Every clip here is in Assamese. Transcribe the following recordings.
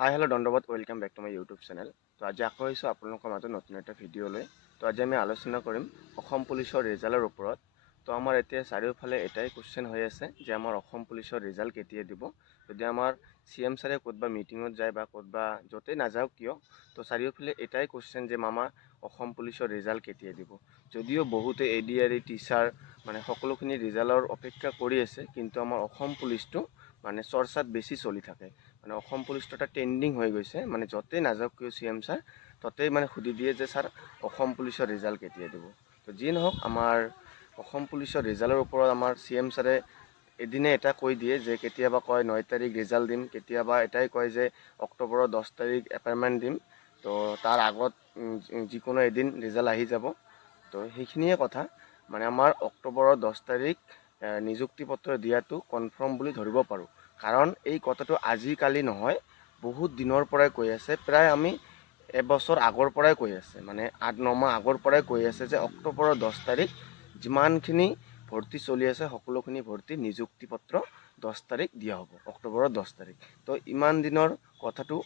হাই হেল্ল' দণ্ডবাদ welcome back to my YouTube channel. তো আজি আকৌ আহিছোঁ আপোনালোকৰ মাজত নতুন এটা ভিডিঅ' লৈ। তো আজি আমি আলোচনা কৰিম অসম পুলিচৰ ৰিজাল্টৰ ওপৰত। তো আমাৰ এতিয়া চাৰিওফালে এটাই কুৱেশ্যন হৈ আছে যে আমাৰ অসম পুলিচৰ ৰিজাল্ট কেতিয়া দিব। যদি আমাৰ CM ছাৰে ক'তবা মিটিঙত যায় বা ক'তবা য'তেই নাযাওক কিয়, তো চাৰিওফালে এটাই কুৱেশ্যন যে মামা অসম পুলিচৰ ৰিজাল্ট কেতিয়া দিব। যদিও বহুতে ADRE টিচাৰ মানে সকলোখিনি ৰিজাল্টৰ অপেক্ষা কৰি আছে, কিন্তু আমাৰ অসম পুলিচটো মানে চৰ্চাত বেছি চলি থাকে। মানে অসম পুলিচটো এটা ট্ৰেণ্ডিং হৈ গৈছে, মানে য'তেই নাযাওক কিয় CM ছাৰ ততেই মানে সুধি দিয়ে যে ছাৰ অসম পুলিচৰ ৰিজাল্ট কেতিয়া দিব। তো যি নহওক, আমাৰ অসম পুলিচৰ ৰিজাল্টৰ ওপৰত আমাৰ CM ছাৰে এদিনে এটা কৈ দিয়ে যে কেতিয়াবা কয় 9 তাৰিখ ৰিজাল্ট দিম, কেতিয়াবা এটাই কয় যে অক্টোবৰৰ 10 তাৰিখ এপইণ্টমেণ্ট দিম। তো তাৰ আগত যিকোনো এদিন ৰিজাল্ট আহি যাব। তো সেইখিনিয়ে কথা, মানে আমাৰ অক্টোবৰৰ 10 তাৰিখ নিযুক্তি পত্ৰ দিয়াটো কনফাৰ্ম বুলি ধৰিব পাৰোঁ। কাৰণ এই কথাটো আজিকালি নহয়, বহুত দিনৰ পৰাই কৈ আছে, প্ৰায় আমি এবছৰ আগৰ পৰাই কৈ আছে, মানে 8-9 মাহ আগৰ পৰাই কৈ আছে যে অক্টোবৰৰ 10 তাৰিখ যিমানখিনি ভৰ্তি চলি আছে সকলোখিনি ভৰ্তি নিযুক্তি পত্ৰ 10 তাৰিখ দিয়া হ'ব, অক্টোবৰৰ 10 তাৰিখ। তো ইমান দিনৰ কথাটো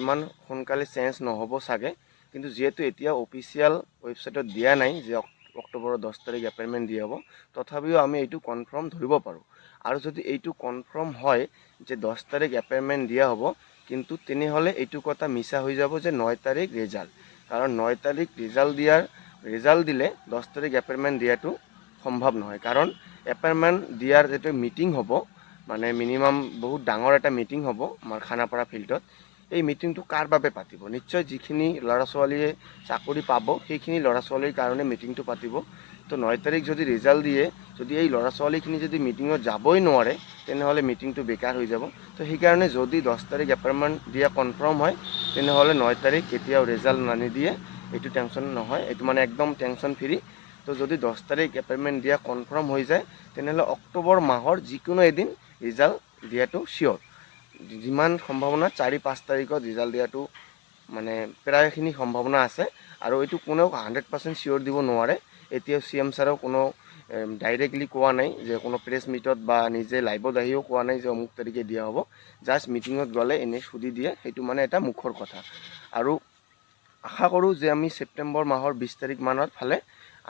ইমান সোনকালে চেঞ্জ নহ'ব চাগে, কিন্তু যিহেতু এতিয়া অফিচিয়েল ৱেবছাইটত দিয়া নাই যে অক্টোবৰৰ 10 তাৰিখ এপইণ্টমেণ্ট দিয়া হ'ব, তথাপিও আমি এইটো কনফাৰ্ম ধৰিব পাৰোঁ। আৰু যদি এইটো কনফাৰ্ম হয় যে 10 তাৰিখ এপইণ্টমেণ্ট দিয়া হ'ব, কিন্তু তেনেহ'লে এইটো কথা মিছা হৈ যাব যে 9 তাৰিখ ৰিজাল্ট। কাৰণ 9 তাৰিখ ৰিজাল্ট দিলে 10 তাৰিখ এপইণ্টমেণ্ট দিয়াটো সম্ভৱ নহয়। কাৰণ এপইণ্টমেণ্ট দিয়াৰ যিটো মিটিং হ'ব, মানে মিনিমাম বহুত ডাঙৰ এটা মিটিং হ'ব আমাৰ খানাপাৰা ফিল্ডত। এই মিটিংটো কাৰ বাবে পাতিব? নিশ্চয় যিখিনি ল'ৰা ছোৱালীয়ে চাকৰি পাব সেইখিনি ল'ৰা ছোৱালীৰ কাৰণে মিটিংটো পাতিব। তো 9 তাৰিখ যদি ৰিজাল্ট দিয়ে, যদি এই ল'ৰা ছোৱালীখিনি যদি মিটিঙত যাবই নোৱাৰে, তেনেহ'লে মিটিংটো বেকাৰ হৈ যাব। তো সেইকাৰণে যদি 10 তাৰিখ এপইণ্টমেণ্ট দিয়া কনফাৰ্ম হয়, তেনেহ'লে 9 তাৰিখ কেতিয়াও ৰিজাল্ট নিদিয়ে, এইটো টেনশ্যন নহয়, এইটো মানে একদম টেনশ্যন ফ্ৰী। তো যদি 10 তাৰিখ এপইণ্টমেণ্ট দিয়া কনফাৰ্ম হৈ যায়, তেনেহ'লে অক্টোবৰ মাহৰ যিকোনো এদিন ৰিজাল্ট দিয়াটো চিয়'ৰ। যিমান সম্ভাৱনা 4-5 তাৰিখত ৰিজাল্ট দিয়াটো মানে প্ৰায়খিনি সম্ভাৱনা আছে। আৰু এইটো কোনেও 100% চিয়'ৰ দিব নোৱাৰে। এতিয়াও CM ছাৰেও কোনো ডাইৰেক্টলি কোৱা নাই যে কোনো প্ৰেছ মিটত বা নিজে লাইভত আহিও কোৱা নাই যে অমুক তাৰিখে দিয়া হ'ব। জাষ্ট মিটিঙত গ'লে এনেই সুধি দিয়ে, সেইটো মানে এটা মুখৰ কথা। আৰু আশা কৰোঁ যে আমি ছেপ্টেম্বৰ মাহৰ 20 তাৰিখ মানৰ ফালে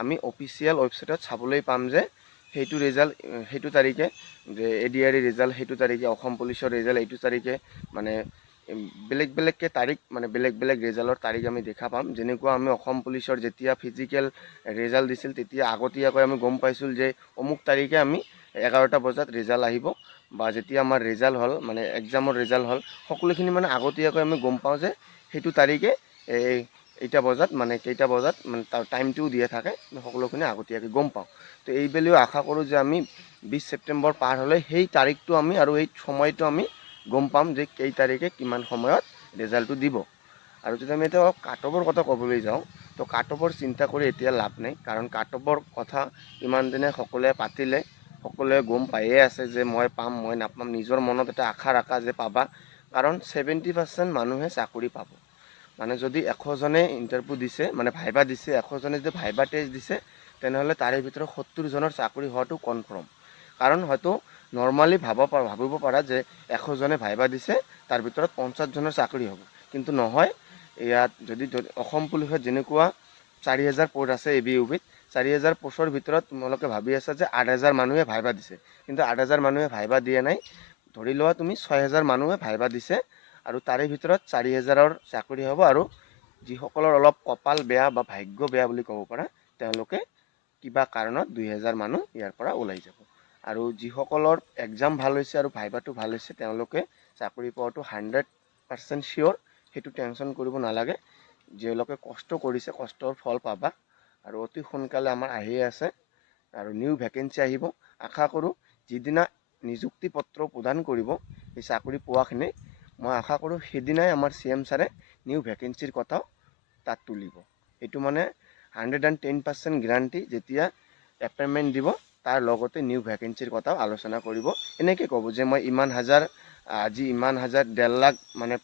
আমি অফিচিয়েল ৱেবছাইটত চাবলৈ পাম যে সেইটো ৰিজাল্ট সেইটো তাৰিখে, যে ADRE ৰিজাল্ট সেইটো তাৰিখে, অসম পুলিচৰ ৰিজাল্ট এইটো তাৰিখে, মানে বেলেগকৈ তাৰিখ, মানে বেলেগ ৰিজাল্টৰ তাৰিখ আমি দেখা পাম। যেনেকুৱা আমি অসম পুলিচৰ যেতিয়া ফিজিকেল ৰিজাল্ট দিছিল, তেতিয়া আগতীয়াকৈ আমি গম পাইছিলোঁ যে অমুক তাৰিখে আমি 11টা বজাত ৰিজাল্ট আহিব, বা যেতিয়া আমাৰ ৰিজাল্ট হ'ল, মানে এক্সামৰ ৰিজাল্ট হ'ল, সকলোখিনি মানে আগতীয়াকৈ আমি গম পাওঁ যে সেইটো তাৰিখে এইটা বজাত, মানে কেইটা বজাত, মানে তাৰ টাইমটোও দিয়া থাকে, সকলোখিনি আগতীয়াকৈ গম পাওঁ। তো এইবেলিও আশা কৰোঁ যে আমি 20 ছেপ্টেম্বৰ পাৰ হ'লে সেই তাৰিখটো আমি আৰু এই সময়টো আমি গম পাম যে কেই তাৰিখে কিমান সময়ত ৰিজাল্টটো দিব। আৰু যদি আমি এতিয়া কাট অফৰ কথা ক'বলৈ যাওঁ, তো কাট অফৰ চিন্তা কৰি এতিয়া লাভ নাই। কাৰণ কাট অফৰ কথা ইমান দিনে সকলোৱে পাতিলে, সকলোৱে গম পায়ে আছে যে মই পাম মই নাপাম, নিজৰ মনত এটা আশা ৰাখা যে পাবা। কাৰণ 70% মানুহে চাকৰি পাব। মানে যদি 100জনে ইণ্টাৰভিউ দিছে, মানে ভাইবা দিছে, 100জনে যদি ভাইবা টেষ্ট দিছে, তেনেহ'লে তাৰে ভিতৰত 70জনৰ চাকৰি হোৱাটো কনফাৰ্ম। কাৰণ হয়তো নৰ্মালি ভাবিব পাৰা যে 100জনে ভাইবা দিছে, তাৰ ভিতৰত 50জনৰ চাকৰি হ'ব, কিন্তু নহয়। ইয়াত যদি অসম পুলিচত যেনেকুৱা 4000 পোষ্ট আছে ABUBত, 4000 পোষ্টৰ ভিতৰত তোমালোকে ভাবি আছা যে 8000 মানুহে ভাইবা দিছে, কিন্তু 8000 মানুহে ভাইবা দিয়া নাই। ধৰি লোৱা তুমি 6000 মানুহে ভাইবা দিছে, আৰু তাৰে ভিতৰত 4000ৰ চাকৰি হ'ব। আৰু যিসকলৰ অলপ কপাল বেয়া বা ভাগ্য বেয়া বুলি ক'ব পাৰা, তেওঁলোকে কিবা কাৰণত 2000 মানুহ ইয়াৰ পৰা ওলাই যাব। আৰু যিসকলৰ এক্সাম ভাল হৈছে আৰু ভাইবাটো ভাল হৈছে, তেওঁলোকে চাকৰি পোৱাটো 100% চিয়'ৰ, সেইটো টেনশ্যন কৰিব নালাগে। যিসকলে কষ্ট কৰিছে, কষ্টৰ ফল পাবা। আৰু অতি সোনকালে আমাৰ আহিয়ে আছে, আৰু নিউ ভেকেঞ্চি আহিব। আশা কৰোঁ যিদিনা নিযুক্তি পত্ৰ প্ৰদান কৰিব এই চাকৰি পোৱাখিনি, মই আশা কৰোঁ সেইদিনাই আমাৰ CM ছাৰে নিউ ভেকেঞ্চিৰ কথাও তাত তুলিব। এইটো মানে 110% গ্যাৰাণ্টি। যেতিয়া এপইণ্টমেণ্ট দিব, তাৰ লগতে নিউ ভেকেঞ্চিৰ কথাও আলোচনা কৰিব। এনেকৈ ক'ব যে মই আজি ইমান হাজাৰ 1.5 লাখ মানে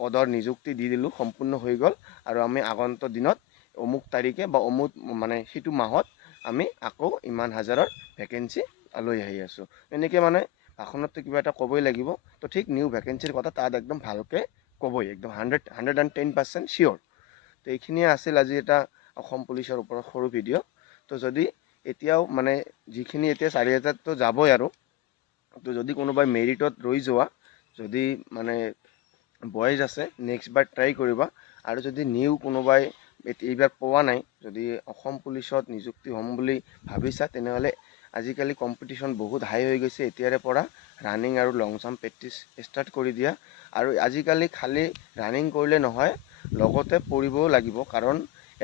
পদৰ নিযুক্তি দি দিলোঁ, সম্পূৰ্ণ হৈ গ'ল, আৰু আমি আগন্তুক দিনত অমুক তাৰিখে বা অমুক মানে সেইটো মাহত আমি আকৌ ইমান হাজাৰৰ ভেকেঞ্চি লৈ আহি আছোঁ। এনেকৈ মানে ভাষণততো কিবা এটা ক'বই লাগিব। তো ঠিক নিউ ভেকেঞ্চিৰ কথা তাত একদম ভালকৈ ক'বই একদম 110% চিয়'ৰ। তো এইখিনিয়ে আছিল আজি এটা অসম পুলিচৰ ওপৰত সৰু ভিডিঅ'। তো যদি এতিয়াও মানে যিখিনি এতিয়া 4,000তো যাবই আৰু, তো যদি কোনোবাই মেৰিটত ৰৈ যোৱা, যদি মানে বয়েজ আছে নেক্সট বাৰ ট্ৰাই কৰিবা। আৰু যদি নিউ কোনোবাই এইবাৰ পোৱা নাই, যদি অসম পুলিচত নিযুক্তি হ'ম বুলি ভাবিছা, তেনেহ'লে আজিকালি কম্পিটিশ্যন বহুত হাই হৈ গৈছে। এতিয়াৰে পৰা ৰানিং আৰু লং জাম্প প্ৰেক্টিছ ষ্টাৰ্ট কৰি দিয়া। আৰু আজিকালি খালি ৰানিং কৰিলে নহয়, লগতে পঢ়িবও লাগিব, কাৰণ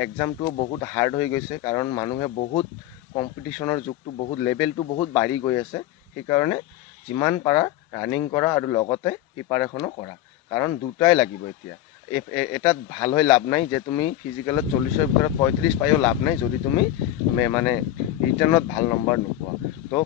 এক্সামটোও বহুত হাৰ্ড হৈ গৈছে। কাৰণ মানুহে বহুত কম্পিটিশ্যনৰ যুগটো বহুত লেভেলটো বহুত বাঢ়ি গৈ আছে। সেইকাৰণে যিমান পাৰা ৰানিং কৰা আৰু লগতে প্ৰিপাৰেশ্যনো কৰা, কাৰণ দুটাই লাগিব এতিয়া। এটাত ভাল হৈ লাভ নাই, যে তুমি ফিজিকেলত 40ৰ ভিতৰত 35 পায়ো লাভ নাই যদি তুমি মানে ৰিটাৰ্ণত ভাল নম্বৰ নোপোৱা। তো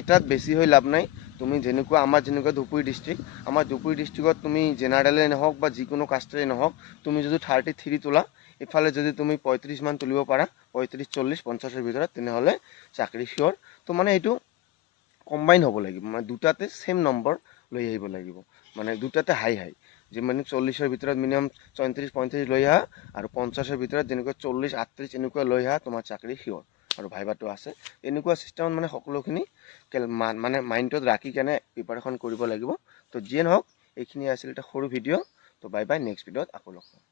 এটাত বেছি হৈ লাভ নাই। তুমি যেনেকুৱা আমাৰ যেনেকুৱা ধুবুৰী ডিষ্ট্ৰিক্ট, আমাৰ ধুবুৰী ডিষ্ট্ৰিক্টত তুমি জেনেৰেলেই নহওক বা যিকোনো কাষ্টেই নহওক, তুমি যদি 33 তোলা, ইফালে যদি তুমি 35 মান তুলিব পাৰা, 35, 40, 50ৰ ভিতৰত, তেনেহ'লে চাকৰি চিয়'ৰ। তো মানে এইটো কম্বাইন হ'ব লাগিব, মানে দুটাতে ছেম নম্বৰ লৈ আহিব লাগিব, মানে দুটাতে হাই যে মানে 40ৰ ভিতৰত মিনিমাম 34, 35 লৈ আহা, আৰু 50ৰ ভিতৰত যেনেকুৱা 40, 38 এনেকুৱা লৈ আহা, তোমাৰ চাকৰি চিয়'ৰ। আৰু ভাইবাটো আছে। এনেকুৱা চিষ্টেমত মানে সকলোখিনি মানে মাইণ্ডত ৰাখি কেনে প্ৰিপাৰেশ্যন কৰিব লাগিব। তো যিয়ে নহওক, এইখিনি আছিল এটা সৰু ভিডিঅ'। তো বাই বাই, নেক্সট ভিডিঅ'ত আকৌ লগ পাম।